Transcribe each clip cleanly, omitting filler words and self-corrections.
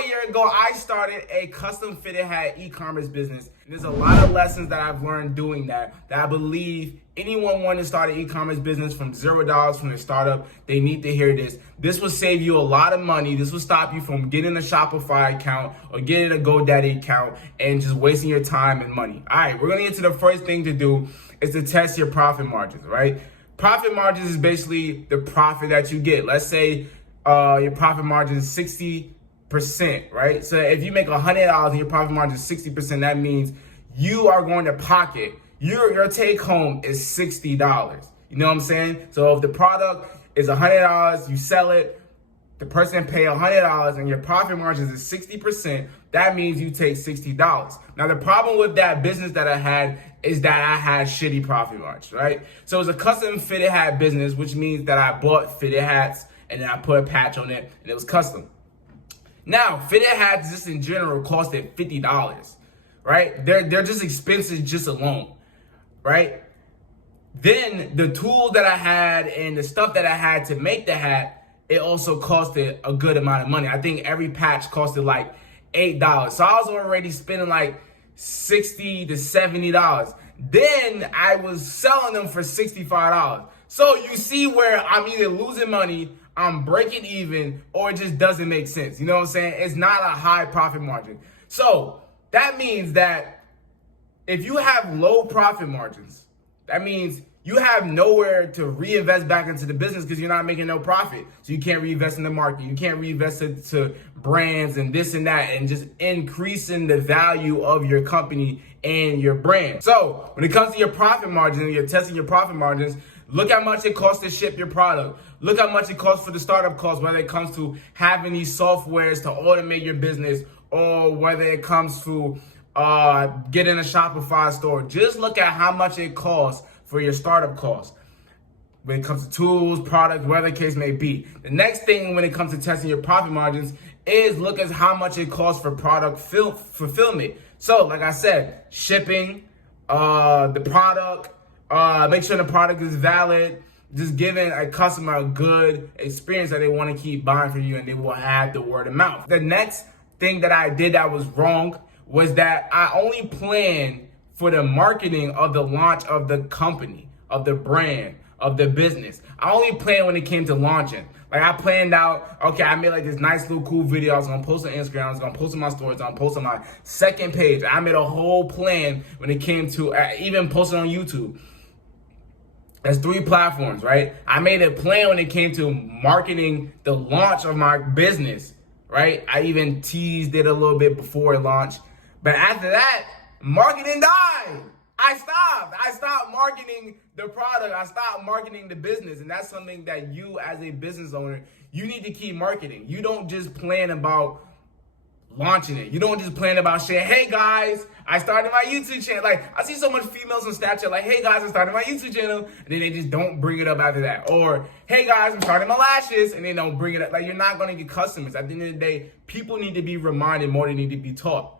a year ago, I started a custom fitted hat e-commerce business. And there's a lot of lessons that I've learned doing that I believe anyone wanting to start an e-commerce business from $0 from their startup, they need to hear this. This will save you a lot of money. This will stop you from getting a Shopify account or getting a GoDaddy account and just wasting your time and money. All right, we're going to get to the first thing to do is to test your profit margins, right? Profit margins is basically the profit that you get. Let's say your profit margin is 60%, right? So if you make $100 and your profit margin is 60%, that means you are going to pocket. Your take home is $60. You know what I'm saying? So if the product is $100, you sell it, the person pay $100 and your profit margin is 60%, that means you take $60. Now the problem with that business that I had is that I had shitty profit margins, right? So it was a custom fitted hat business, which means that I bought fitted hats and then I put a patch on it and it was custom. Now, fitted hats just in general costed $50, right? They're just expensive just alone, right? Then the tools that I had and the stuff that I had to make the hat, it also costed a good amount of money. I think every patch costed like $8. So I was already spending like $60 to $70. Then I was selling them for $65. So you see where I'm either losing money, I'm breaking even, or it just doesn't make sense. You know what I'm saying? It's not a high profit margin. So that means that if you have low profit margins, that means you have nowhere to reinvest back into the business because you're not making no profit. So you can't reinvest in the market. You can't reinvest into brands and this and that and just increasing the value of your company and your brand. So when it comes to your profit margins and you're testing your profit margins, look how much it costs to ship your product. Look how much it costs for the startup costs, whether it comes to having these softwares to automate your business or whether it comes to getting a Shopify store. Just look at how much it costs for your startup costs. When it comes to tools, products, whatever the case may be. The next thing when it comes to testing your profit margins is look at how much it costs for product fulfillment. So like I said, shipping, the product, make sure the product is valid, just giving a customer a good experience that they want to keep buying from you and they will have the word of mouth. The next thing that I did that was wrong was that I only planned for the marketing of the launch of the company, of the brand, of the business. I only planned when it came to launching. Like I planned out, okay, I made like this nice little cool video. I was gonna post on Instagram, I was gonna post on my stories, I was gonna post on my second page. I made a whole plan when it came to even posting on YouTube. That's 3 platforms, right? I made a plan when it came to marketing the launch of my business, right? I even teased it a little bit before it launched. But after that, marketing died. I stopped marketing the product. I stopped marketing the business. And that's something that you as a business owner, you need to keep marketing. You don't just plan about launching it. You don't just plan about saying, hey guys, I started my YouTube channel. Like I see so much females on Snapchat like, hey guys, I started my YouTube channel. And then they just don't bring it up after that. Or, hey guys, I'm starting my lashes. And they don't bring it up. Like you're not going to get customers. At the end of the day, people need to be reminded more than they need to be taught.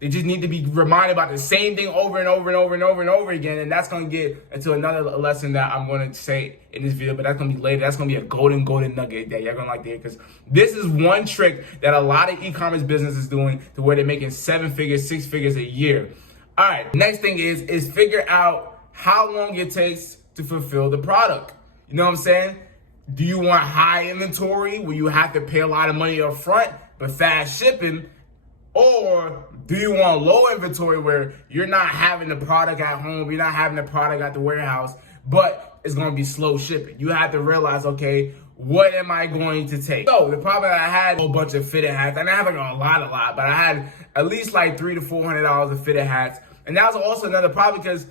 They just need to be reminded about the same thing over and over and over and over and over again. And that's going to get into another lesson that I'm going to say in this video, but that's going to be later. That's going to be a golden nugget that you're going to like to hear because this is one trick that a lot of e-commerce businesses is doing to where they're making 7 figures, 6 figures a year. All right, next thing is figure out how long it takes to fulfill the product. You know what I'm saying? Do you want high inventory where you have to pay a lot of money up front, but fast shipping? Or do you want low inventory where you're not having the product at home, you're not having the product at the warehouse, but it's going to be slow shipping? You have to realize, okay, what am I going to take? So the problem that I had a whole bunch of fitted hats, and I have like a lot, but I had at least like $300 to $400 of fitted hats. And that was also another problem because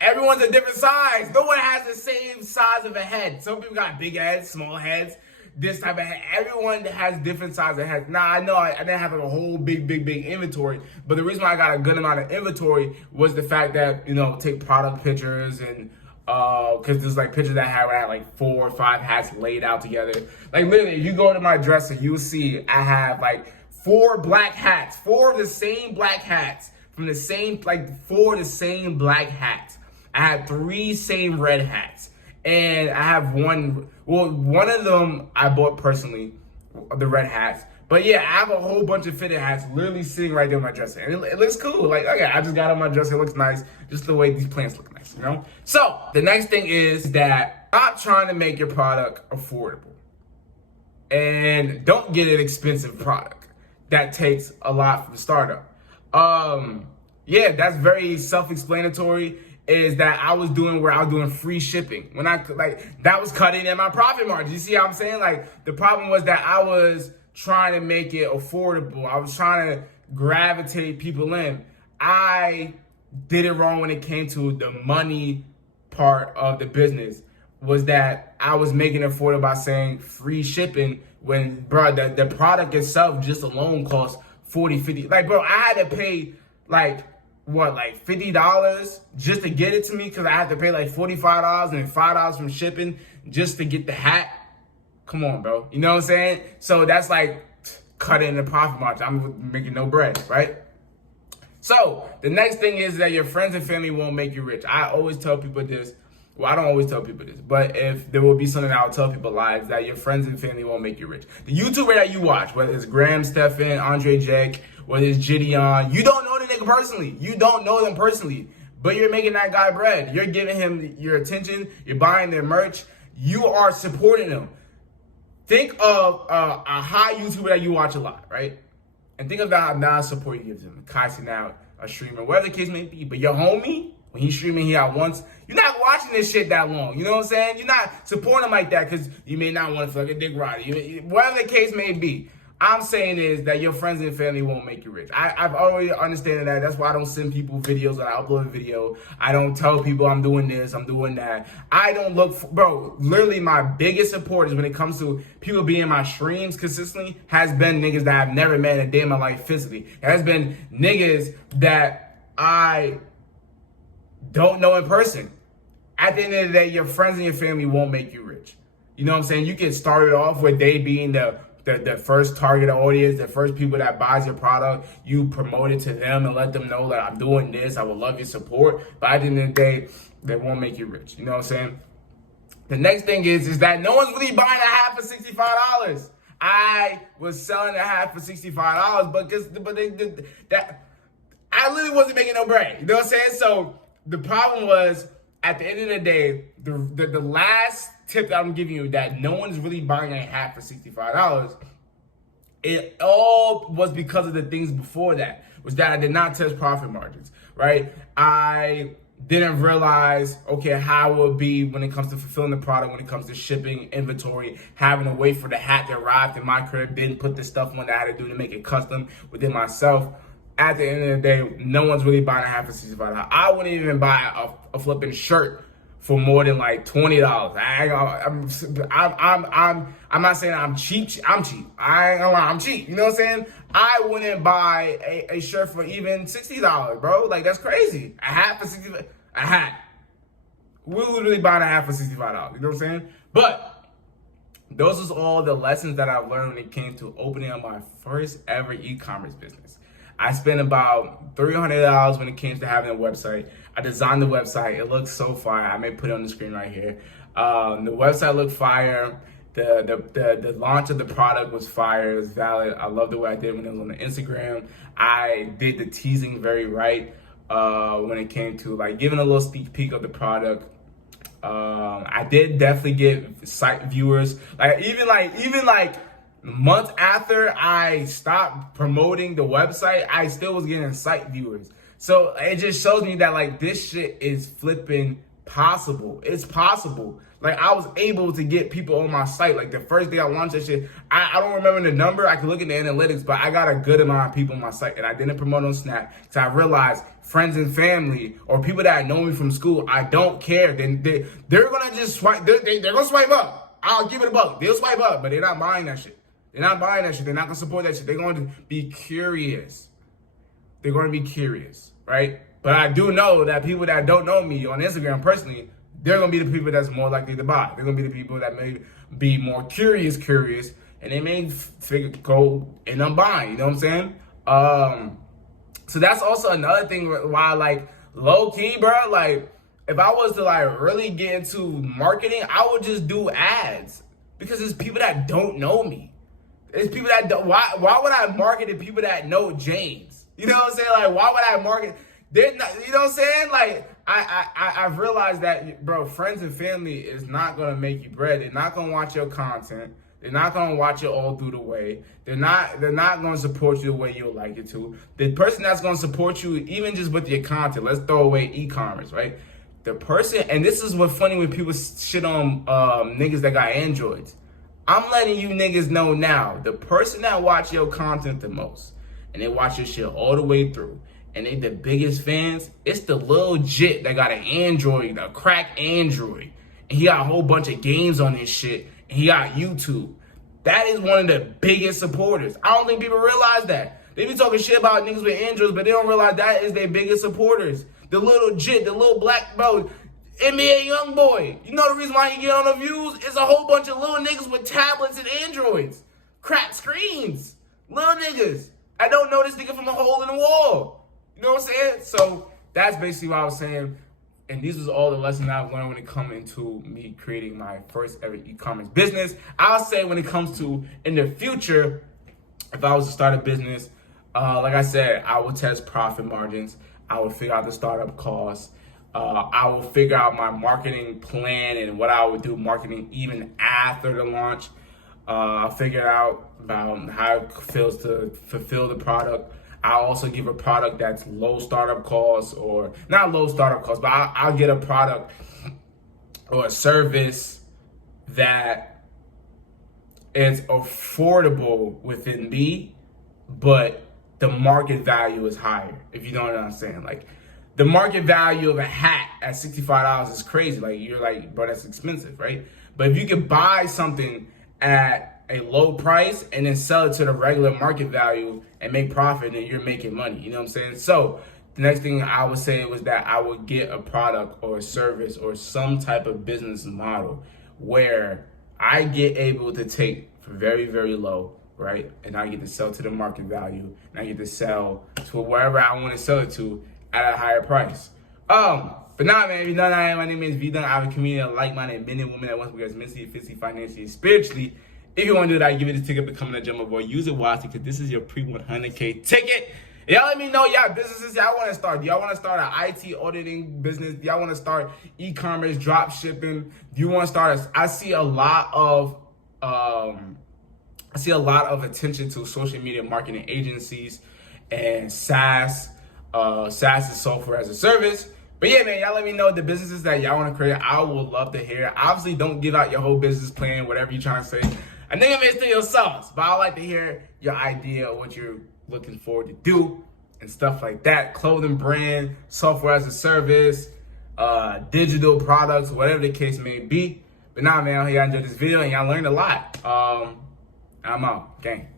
everyone's a different size. No one has the same size of a head. Some people got big heads, small heads. This type of head. Everyone has different sizes of heads. Now, I know I didn't have like a whole big inventory, but the reason why I got a good amount of inventory was the fact that, you know, take product pictures and, cause there's like pictures that I had where I had like 4 or 5 hats laid out together. Like literally, if you go to my dresser, you'll see I have like 4 black hats, 4 of the same black hats from the same, like 4 of the same black hats. I had 3 same red hats. And I have one of them I bought personally, the red hats, But yeah, I have a whole bunch of fitted hats literally sitting right there on my dresser. And it looks cool. Like, okay, I just got on my dresser. It looks nice. Just the way these plants look nice, you know? So the next thing is that stop trying to make your product affordable. And don't get an expensive product that takes a lot from startup. Yeah, that's very self-explanatory. Is that I was doing free shipping when that was cutting in my profit margin. You see how I'm saying? Like, the problem was that I was trying to make it affordable. I was trying to gravitate people in. I did it wrong when it came to the money part of the business. Was that I was making it affordable by saying free shipping when, bro, the product itself just alone costs 40, 50. Like, bro, I had to pay like $50 just to get it to me because I had to pay like $45 and $5 from shipping just to get the hat. Come on, bro. You know what I'm saying? So that's like cutting the profit margin. I'm making no bread, right? So the next thing is that your friends and family won't make you rich. I always tell people this. Well, I don't always tell people this, but if there will be something that I'll tell people live, that your friends and family won't make you rich. The YouTuber that you watch, whether it's Graham Stephan, Andre Jake, whether it's Gideon, you don't know the nigga personally. You don't know them personally, but you're making that guy bread. You're giving him your attention. You're buying their merch. You are supporting them. Think of a high YouTuber that you watch a lot, right? And think of the amount of support you give them. Kaisi now, a streamer, whatever the case may be. But your homie, when he's streaming here at once, you're not watching this shit that long. You know what I'm saying? You're not supporting him like that because you may not want to feel like a dick rider. Whatever the case may be. I'm saying is that your friends and family won't make you rich. I've already understood that. That's why I don't send people videos when I upload a video. I don't tell people I'm doing this, I'm doing that. I don't look for, bro, literally my biggest supporters when it comes to people being in my streams consistently has been niggas that I've never met in a day in my life physically. It has been niggas that I don't know in person. At the end of the day, your friends and your family won't make you rich. You know what I'm saying? You can start it off with they being the first target audience, the first people that buys your product. You promote it to them and let them know that I'm doing this. I would love your support. But at the end of the day, they won't make you rich. You know what I'm saying? The next thing is that no one's really buying a hat for $65. I was selling a hat for $65, but I literally wasn't making no bread. You know what I'm saying? So the problem was, at the end of the day, the last tip that I'm giving you, that no one's really buying a hat for $65, it all was because of the things before that, was that I did not test profit margins, right? I didn't realize, okay, how it would be when it comes to fulfilling the product, when it comes to shipping, inventory, having to wait for the hat to arrive in my crib, didn't put the stuff on that I had to do to make it custom within myself. At the end of the day, no one's really buying a hat for $65. I wouldn't even buy a flipping shirt for more than like $20. I'm not saying I'm cheap. I'm cheap. I ain't gonna lie, I'm cheap. You know what I'm saying? I wouldn't buy a shirt for even $60, bro. Like, that's crazy. A hat for $65. A hat. We would really buy a hat for $65. You know what I'm saying? But those was all the lessons that I learned when it came to opening up my first ever e-commerce business. I spent about $300 when it came to having a website. I designed the website. It looks so fire. I may put it on the screen right here. The website looked fire. The launch of the product was fire. It was valid. I love the way I did when it was on the Instagram. I did the teasing very right when it came to like giving a little sneak peek of the product. I did definitely get site viewers. Even months after I stopped promoting the website, I still was getting site viewers. So it just shows me that like this shit is flipping possible. It's possible. Like, I was able to get people on my site. Like, the first day I launched that shit, I don't remember the number. I can look at the analytics, but I got a good amount of people on my site. And I didn't promote on Snap because I realized friends and family or people that know me from school, I don't care. They're going to just swipe. They're going to swipe up. I'll give it a buck. They'll swipe up, but they're not buying that shit. They're not buying that shit. They're not going to support that shit. They're going to be curious. They're going to be curious, right? But I do know that people that don't know me on Instagram personally, they're going to be the people that's more likely to buy. They're going to be the people that may be more curious, and they may go and I'm buying, you know what I'm saying? So that's also another thing why, like, low key, bro, like, if I was to, like, really get into marketing, I would just do ads because it's people that don't know me. It's people that don't, why would I market to people that know James? You know what I'm saying? Like, why would I market? They're not, you know what I'm saying? Like, I've realized that, bro, friends and family is not going to make you bread. They're not going to watch your content. They're not going to watch it all through the way. They're not going to support you the way you'll like it to. The person that's going to support you, even just with your content, let's throw away e-commerce, right? The person, and this is what's funny when people shit on niggas that got Androids. I'm letting you niggas know now, the person that watch your content the most, and they watch your shit all the way through, and they the biggest fans, it's the little jit that got an Android, a crack Android, and he got a whole bunch of games on his shit, and he got YouTube. That is one of the biggest supporters. I don't think people realize that. They be talking shit about niggas with Androids, but they don't realize that is their biggest supporters. The little jit, the little black bro, NBA young boy. You know the reason why he get on the views? It's a whole bunch of little niggas with tablets and Androids. Cracked screens. Little niggas. I don't know this nigga from a hole in the wall. You know what I'm saying? So that's basically what I was saying. And these was all the lessons I've learned when it comes into me creating my first ever e-commerce business. I'll say when it comes to in the future, if I was to start a business, like I said, I would test profit margins. I would figure out the startup costs. I will figure out my marketing plan and what I would do marketing even after the launch. I'll figure out about how it feels to fulfill the product. I'll also give a product that's low startup costs, or not low startup costs, but I'll get a product or a service that is affordable within me, but the market value is higher, if you know what I'm saying. Like, the market value of a hat at $65 is crazy. Like, you're like, bro, that's expensive, right? But if you could buy something at a low price and then sell it to the regular market value and make profit, then you're making money. You know what I'm saying? So the next thing I would say was that I would get a product or a service or some type of business model where I get able to take for very, very low, right? And I get to sell to the market value, and I get to sell to wherever I want to sell it to at a higher price. But nah, man, if you know that I am, my name is vDunkk. I have a community of like-minded men and women that want to progress mentally, physically, financially, and spiritually. If you want to do that, give it a ticket, becoming a jumbo boy. Use it wisely, because this is your pre-100K ticket. Y'all let me know y'all businesses y'all want to start. Do y'all want to start an IT auditing business? Do y'all want to start e-commerce, drop shipping? Do you want to start I see a lot of attention to social media marketing agencies and SaaS. SaaS is software as a service. But yeah, man, y'all let me know the businesses that y'all want to create. I would love to hear. Obviously, don't give out your whole business plan, whatever you're trying to say. I think it may still yourselves, but I like to hear your idea of what you're looking forward to do and stuff like that. Clothing brand, software as a service, digital products, whatever the case may be. But nah, man, I hope y'all enjoyed this video and y'all learned a lot. I'm out. Gang.